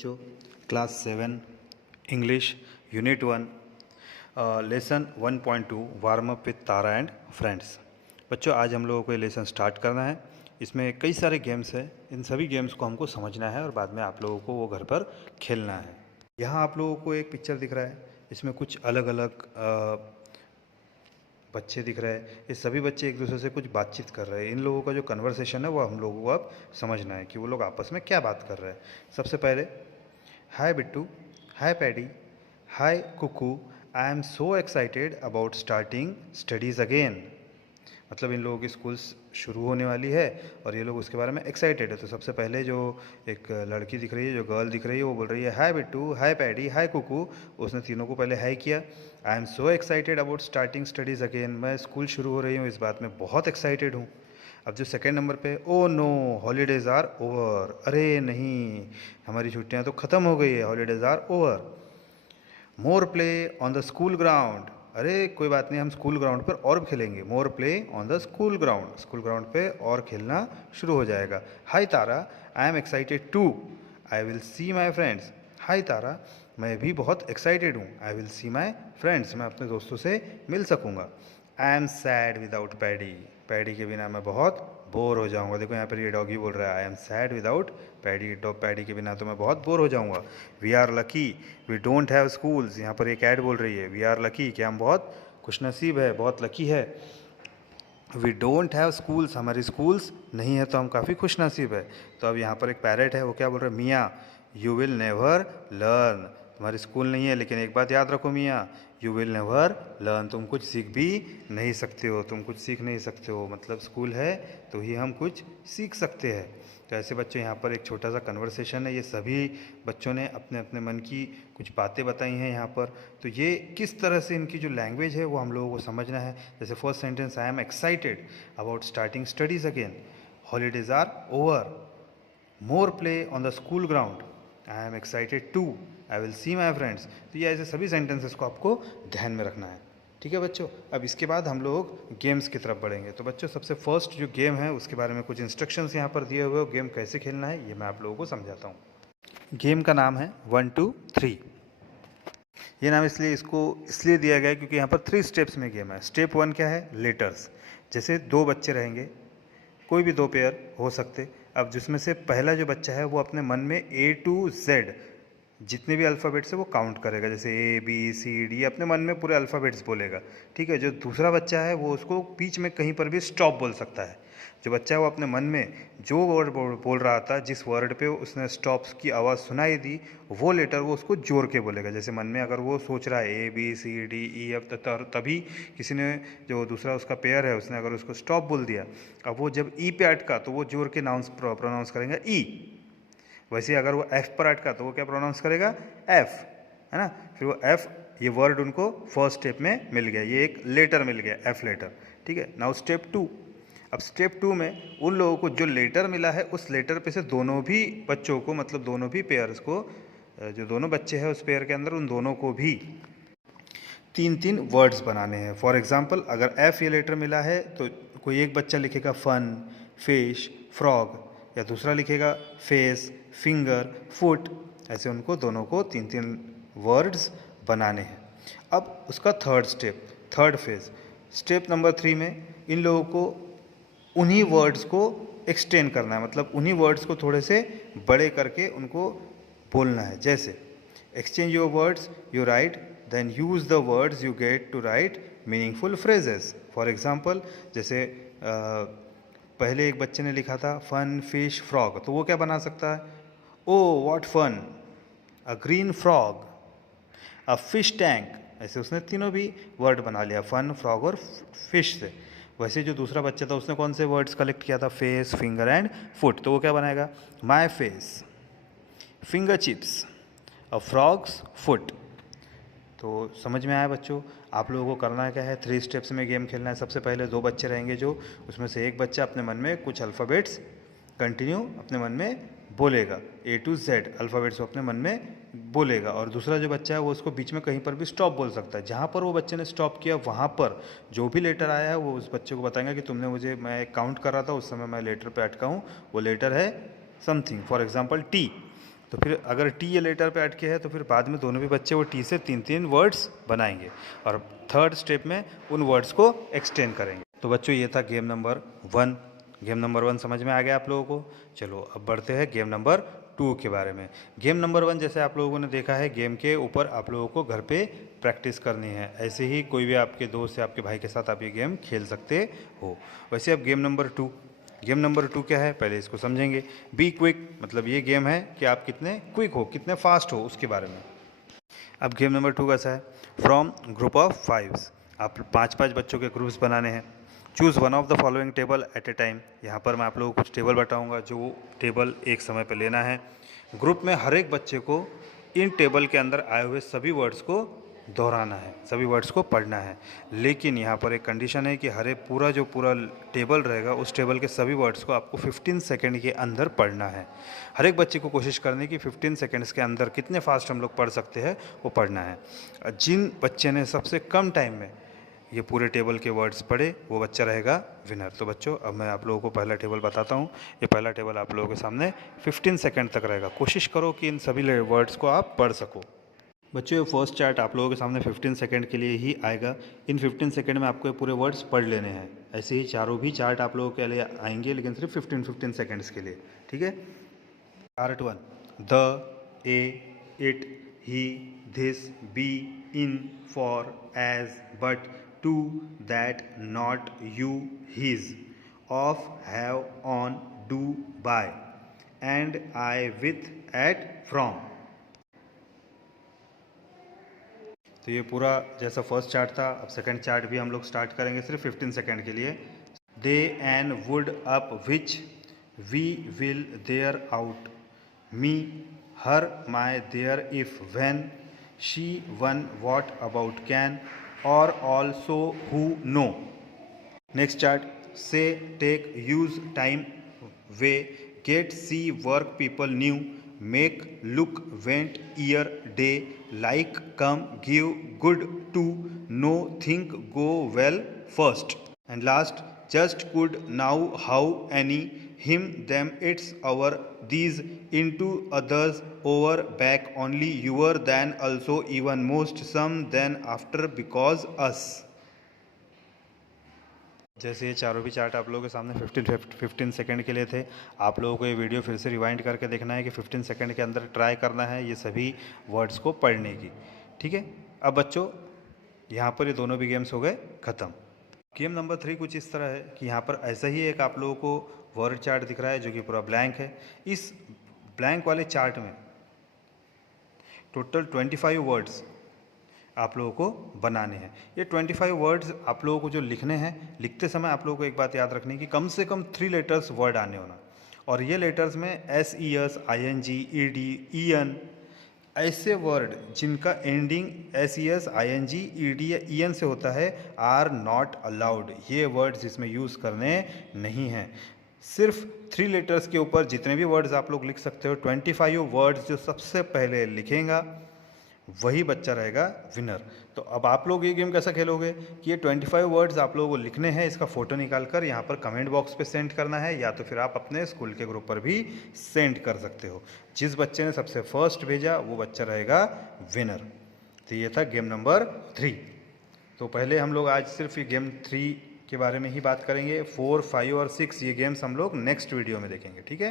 बच्चों class 7 English unit 1 lesson 1.2 warm up with Tara and friends. बच्चों आज हम लोगों को ये लेसन स्टार्ट करना है। इसमें कई सारे गेम्स हैं। इन सभी गेम्स को हमको समझना है और बाद में आप लोगों को वो घर पर खेलना है। यहाँ आप लोगों को एक पिक्चर दिख रहा है। इसमें कुछ अलग अलग बच्चे दिख रहे हैं। ये सभी बच्चे एक दूसरे से कुछ बातचीत कर रहे हैं। इन लोगों का जो कन्वर्सेशन है वो हम लोगों को अब समझना है कि वो लोग आपस में क्या बात कर रहे हैं। सबसे पहले hi Bittu, hi Paddy, hi Kuku, I am so excited about starting studies again. मतलब इन लोगों की स्कूल्स शुरू होने वाली है और ये लोग उसके बारे में एक्साइटेड है। तो सबसे पहले जो एक लड़की दिख रही है, जो गर्ल दिख रही है, वो बोल रही है हाय Bittu, hi Paddy, hi Kuku. उसने तीनों को पहले हाय किया। आई am so excited about starting studies again. मैं स्कूल शुरू हो रही हूँ इस बात में बहुत एक्साइटेड हूँ। अब जो सेकेंड नंबर पे, oh no holidays are over. अरे नहीं, हमारी छुट्टियाँ तो ख़त्म हो गई है, holidays are over. More play on the school ground. अरे कोई बात नहीं, हम स्कूल ग्राउंड पर और खेलेंगे। More play on the school ground. School ground पे और खेलना शुरू हो जाएगा। Hi Tara, I am excited too. I will see my friends. Hi Tara, मैं भी बहुत एक्साइटेड हूँ। आई विल सी माई फ्रेंड्स, मैं अपने दोस्तों से मिल सकूँगा। आई am sad without Paddy. Paddy के बिना मैं बहुत बोर हो जाऊंगा। देखो यहाँ पर ये डॉगी बोल रहा है I am sad without Paddy. Paddy के बिना तो मैं बहुत बोर हो जाऊंगा। We are lucky we don't have schools. यहाँ पर ये कैट बोल रही है वी आर लकी, कि हम बहुत खुशनसीब है, बहुत लकी है। वी डोंट हैव स्कूल्स, हमारी स्कूल्स नहीं है तो हम काफ़ी खुशनसीब है। तो अब यहाँ पर एक पैरेट है, वो क्या बोल रहा है, मियाँ यू विल नेवर लर्न। तुम्हारी स्कूल नहीं है लेकिन एक बात याद रखो मियाँ, यू विल नेवर लर्न। तुम कुछ सीख भी नहीं सकते हो, तुम कुछ सीख नहीं सकते हो। मतलब स्कूल है तो ही हम कुछ सीख सकते हैं। तो ऐसे बच्चे, यहाँ पर एक छोटा सा कन्वर्सेशन है। ये सभी बच्चों ने अपने अपने मन की कुछ बातें बताई हैं यहाँ पर। तो ये किस तरह से इनकी जो लैंग्वेज है वो हम लोगों को समझना है। जैसे first sentence, I am excited about starting studies again. Holidays are over. More play on the school ground. I am excited too. I will see my friends. तो ये ऐसे सभी सेंटेंसेस को आपको ध्यान में रखना है। ठीक है बच्चों। अब इसके बाद हम लोग गेम्स की तरफ बढ़ेंगे। तो बच्चों सबसे फर्स्ट जो गेम है उसके बारे में कुछ इंस्ट्रक्शंस यहाँ पर दिए हुए हो। गेम कैसे खेलना है ये मैं आप लोगों को समझाता हूँ। गेम का नाम है 1 2 3। ये नाम इसलिए दिया गया है क्योंकि यहाँ पर 3 स्टेप्स में गेम है। स्टेप 1 क्या है, लेटर्स। जैसे 2 बच्चे रहेंगे, कोई भी 2 पेयर हो सकते। अब जिसमें से पहला जो बच्चा है वो अपने मन में A to Z जितने भी अल्फ़ाबेट्स है वो काउंट करेगा। जैसे ABCD अपने मन में पूरे अल्फ़ाबेट्स बोलेगा। ठीक है। जो दूसरा बच्चा है वो उसको बीच में कहीं पर भी स्टॉप बोल सकता है। जो बच्चा है वो अपने मन में जो वर्ड बोल रहा था, जिस वर्ड पे उसने स्टॉप्स की आवाज़ सुनाई दी, वो लेटर वो उसको जोड़ के बोलेगा। जैसे मन में अगर वो सोच रहा है ABCDE, अब तभी किसी ने, जो दूसरा उसका पेयर है, उसने अगर उसको स्टॉप बोल दिया, अब वो जब E पे अटका तो वो जोड़ के प्रोनाउंस करेंगे E। वैसे अगर वो F पर अटका तो वो क्या प्रोनाउंस करेगा, F, है ना। फिर वो F, ये वर्ड उनको फर्स्ट स्टेप में मिल गया, ये एक लेटर मिल गया, F लेटर। ठीक है। Now step 2। अब स्टेप 2 में उन लोगों को जो लेटर मिला है उस लेटर पे से दोनों भी बच्चों को, मतलब दोनों भी पेयर्स को, जो दोनों बच्चे हैं उस पेयर के अंदर, उन दोनों को भी 3-3 वर्ड्स बनाने हैं। फॉर एग्जांपल अगर F ये लेटर मिला है तो कोई एक बच्चा लिखेगा फन, फिश, फ्रॉग, या दूसरा लिखेगा फेस, फिंगर, फुट। ऐसे उनको दोनों को 3-3 वर्ड्स बनाने हैं। अब उसका थर्ड फेज, स्टेप नंबर 3 में इन लोगों को उन्हीं वर्ड्स को एक्सटेंड करना है। मतलब उन्हीं वर्ड्स को थोड़े से बड़े करके उनको बोलना है। जैसे exchange your words you write, then use the words you get to write meaningful phrases. For example जैसे पहले एक बच्चे ने लिखा था फन, फिश, फ्रॉग, तो वो क्या बना सकता है, oh what fun, a green frog, a fish tank. ऐसे उसने तीनों भी वर्ड बना लिया, फन, फ्रॉग और फिश से। वैसे जो दूसरा बच्चा था उसने कौन से वर्ड्स कलेक्ट किया था, फेस, फिंगर एंड फुट, तो वो क्या बनाएगा, my face, finger chips, a frogs foot. तो समझ में आया बच्चों। आप लोगों को करना क्या है, 3 स्टेप्स में गेम खेलना है। सबसे पहले 2 बच्चे रहेंगे, जो उसमें से एक बच्चा अपने मन में कुछ अल्फ़ाबेट्स कंटिन्यू अपने मन में बोलेगा, A to Z अल्फ़ाबेट्स वो अपने मन में बोलेगा, और दूसरा जो बच्चा है वो उसको बीच में कहीं पर भी स्टॉप बोल सकता है। जहाँ पर वो बच्चे ने स्टॉप किया वहाँ पर जो भी लेटर आया है वो उस बच्चे को बताएंगे कि तुमने मुझे, मैं काउंट कर रहा था उस समय मैं लेटर पे अटका हूँ, वो लेटर है समथिंग, फॉर एग्जांपल T। तो फिर अगर टी ये लेटर पे अटके है तो फिर बाद में दोनों भी बच्चे वो टी से 3-3 वर्ड्स बनाएंगे और थर्ड स्टेप में उन वर्ड्स को एक्सटेंड करेंगे। तो बच्चों ये था गेम नंबर 1। गेम नंबर 1 समझ में आ गया आप लोगों को। चलो अब बढ़ते हैं गेम नंबर 2 के बारे में। गेम नंबर 1 जैसे आप लोगों ने देखा है, गेम के ऊपर आप लोगों को घर पे प्रैक्टिस करनी है। ऐसे ही कोई भी आपके दोस्त या आपके भाई के साथ आप ये गेम खेल सकते हो। वैसे अब गेम नंबर 2, गेम नंबर 2 क्या है पहले इसको समझेंगे। बी क्विक, मतलब ये गेम है कि आप कितने क्विक हो, कितने फास्ट हो, उसके बारे में। अब गेम नंबर 2 कैसा है, फ्रॉम ग्रुप ऑफ 5, आप 5-5 बच्चों के ग्रुप्स बनाने हैं। Choose one of the following table at a time, यहाँ पर मैं आप लोगों को कुछ टेबल बताऊँगा, जो टेबल एक समय पर लेना है। ग्रुप में हर एक बच्चे को इन टेबल के अंदर आए हुए सभी वर्ड्स को दोहराना है, सभी वर्ड्स को पढ़ना है। लेकिन यहाँ पर एक कंडीशन है कि पूरा जो पूरा टेबल रहेगा उस टेबल के सभी वर्ड्स को आपको 15 सेकंड के अंदर पढ़ना है। हर एक बच्चे को कोशिश करनी कि 15 सेकंड्स के अंदर कितने फास्ट हम लोग पढ़ सकते हैं वो पढ़ना है। जिन बच्चे ने सबसे कम टाइम में ये पूरे टेबल के वर्ड्स पढ़े वो बच्चा रहेगा विनर। तो बच्चों अब मैं आप लोगों को पहला टेबल बताता हूँ। ये पहला टेबल आप लोगों के सामने 15 सेकंड तक रहेगा। कोशिश करो कि इन सभी वर्ड्स को आप पढ़ सको। बच्चों ये फर्स्ट चार्ट आप लोगों के सामने 15 सेकंड के लिए ही आएगा। इन 15 सेकंड में आपको ये पूरे वर्ड्स पढ़ लेने हैं। ऐसे ही चारों भी चार्ट आप लोगों के लिए आएंगे, लेकिन सिर्फ 15 सेकंड्स के लिए, ठीक है। Part 1, the, a, it, he, this, be, in, for, as, but, to, that, not, you, his, of, have, on, do, by, and, I, with, at, from. तो ये पूरा जैसा फर्स्ट चार्ट था, अब सेकंड चार्ट भी हम लोग स्टार्ट करेंगे सिर्फ 15 सेकंड के लिए। They and would up which, we will there out, me, her, my, their, if, when, she, one, what, about, can, or, also, who, know. Next chart, say, take, use, time, way, get, see, work, people, new, make, look, went, year, day, like, come, give, good, to, know, think, go, well, first. And last, just, could, now, how, any, him, them, its, our, these, into, others, over, back, only, your, than, also, even, most, some, then, after, because, us। जैसे ये चारों भी chart आप लोगों के सामने 15 second के लिए थे। आप लोगों को ये वीडियो फिर से रिवाइंड करके देखना है कि 15 सेकंड के अंदर ट्राई करना है ये सभी वर्ड्स को पढ़ने की, ठीक है। अब बच्चों यहाँ पर ये दोनों भी गेम्स हो गए ख़त्म। गेम नंबर 3 कुछ इस तरह है कि यहाँ पर ऐसा ही एक आप लोगों को वर्ड चार्ट दिख रहा है जो कि पूरा ब्लैंक है। इस ब्लैंक वाले चार्ट में टोटल 25 वर्ड्स आप लोगों को बनाने हैं। ये 25 वर्ड्स आप लोगों को जो लिखने हैं, लिखते समय आप लोगों को एक बात याद रखनी है कि कम से कम 3 लेटर्स वर्ड आने होना। और ये लेटर्स में एस, ई, एस, आई, एन, जी, ई, डी, ई, एन, ऐसे वर्ड जिनका एंडिंग एस, ई, एस, आई, एन, जी, ई, डी या ई, एन से होता है आर नॉट अलाउड। ये वर्ड्स इसमें यूज़ करने नहीं हैं। सिर्फ 3 लेटर्स के ऊपर जितने भी वर्ड्स आप लोग लिख सकते हो, 25 वर्ड्स जो सबसे पहले लिखेगा वही बच्चा रहेगा विनर। तो अब आप लोग ये गेम कैसा खेलोगे कि ये 25 वर्ड्स आप लोगों को लिखने हैं, इसका फ़ोटो निकाल कर यहाँ पर कमेंट बॉक्स पे सेंड करना है, या तो फिर आप अपने स्कूल के ग्रुप पर भी सेंड कर सकते हो। जिस बच्चे ने सबसे फर्स्ट भेजा वो बच्चा रहेगा विनर। तो ये था गेम नंबर 3। तो पहले हम लोग आज सिर्फ ये गेम 3 के बारे में ही बात करेंगे। 4, 5 और 6 ये गेम्स हम लोग नेक्स्ट वीडियो में देखेंगे, ठीक है।